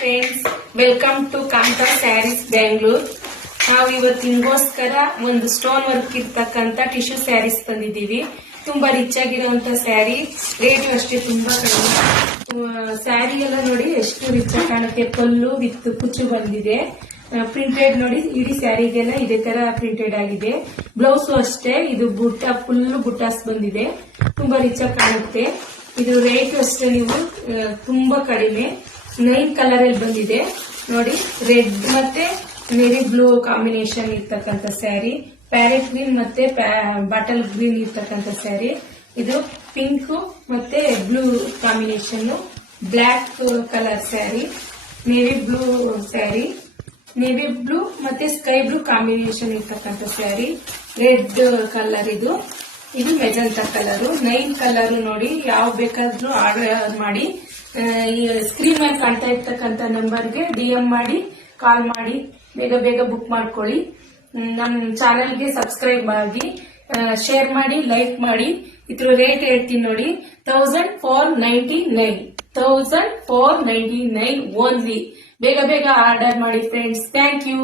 Friends, welcome to Kantha sarees Bangalore. ನಾವು ಇವತ್ತು ನಿಮಗೋಸ್ಕರ ಒಂದು ಸ್ಟೋನ್ ವರ್ಕ್ ಇರ್ತಕ್ಕಂತ ಟಿಶ್ಯೂ ಸ್ಯಾರೀಸ್ ತಂದಿದ್ದೀವಿ. ತುಂಬಾ ರಿಚ್ ಆಗಿರುವಂತ ಸ್ಯಾರಿ, ರೇಟ್ ಅಷ್ಟೇ ತುಂಬಾ ಕಡಿಮೆ. ಸ್ಯಾರಿ ಎಲ್ಲ ನೋಡಿ ಎಷ್ಟು ರಿಚ್ ಆಗಿ ಕಾಣುತ್ತೆ. ಪಲ್ಲು ವಿತ್ ಕುಚ್ಚು ಬಂದಿದೆ. ಪ್ರಿಂಟೆಡ್ ನೋಡಿ, ಇಡೀ ಸ್ಯಾರಿಗೆಲ್ಲ ಇದೇ ತರ ಪ್ರಿಂಟೆಡ್ ಆಗಿದೆ. ಬ್ಲೌಸ್ ಅಷ್ಟೇ, ಇದು ಬುಟ್ಟ ಫುಲ್ ಬುಟ್ಟಾಸ್ ಬಂದಿದೆ. ತುಂಬಾ ರಿಚ್ ಆಗಿ ಕಾಣುತ್ತೆ. ಇದು ರೇಟ್ ಅಷ್ಟೇ ನೀವು ತುಂಬಾ ಕಡಿಮೆ. 9 ಕಲರ್ ಅಲ್ಲಿ ಬಂದಿದೆ ನೋಡಿ. ರೆಡ್ ಮತ್ತೆ ನೇವಿ ಬ್ಲೂ ಕಾಂಬಿನೇಷನ್ ಇರ್ತಕ್ಕಂಥ ಸ್ಯಾರಿ, ಪ್ಯಾರೆಟ್ ಗ್ರೀನ್ ಮತ್ತೆ ಬಾಟಲ್ ಗ್ರೀನ್ ಇರ್ತಕ್ಕಂಥ ಸ್ಯಾರಿ. ಇದು ಪಿಂಕ್ ಮತ್ತೆ blue combination, black colour sari, navy blue sari, navy blue ಮತ್ತೆ ಸ್ಕೈ ಬ್ಲೂ ಕಾಂಬಿನೇಷನ್ ಇರ್ತಕ್ಕಂಥ ಸ್ಯಾರಿ, ರೆಡ್ ಕಲರ್. ಇದು ಮೆಜಂತಾ ಕಲರ್. 9 ಕಲರ್ ನೋಡಿ. ಯಾವ ಬೇಕಾದ್ರೂ ಆರ್ಡರ್ ಮಾಡಿ. ಸ್ಕ್ರೀನ್ ಮೇಲೆ ಕಾಣ್ತಾ ಇರ್ತಕ್ಕಂಥ ನಂಬರ್ಗೆ DM ಮಾಡಿ, ಕಾಲ್ ಮಾಡಿ, ಬೇಗ ಬೇಗ ಬುಕ್ ಮಾಡ್ಕೊಳ್ಳಿ. ನಮ್ಮ ಚಾನೆಲ್ಗೆ ಸಬ್ಸ್ಕ್ರೈಬ್ ಆಗಿ, ಶೇರ್ ಮಾಡಿ, ಲೈಕ್ ಮಾಡಿ. ಇದ್ರ ರೇಟ್ ಹೇಳ್ತೀನಿ ನೋಡಿ, 1499 ಓನ್ಲಿ. ಬೇಗ ಬೇಗ ಆರ್ಡರ್ ಮಾಡಿ ಫ್ರೆಂಡ್ಸ್. Thank you.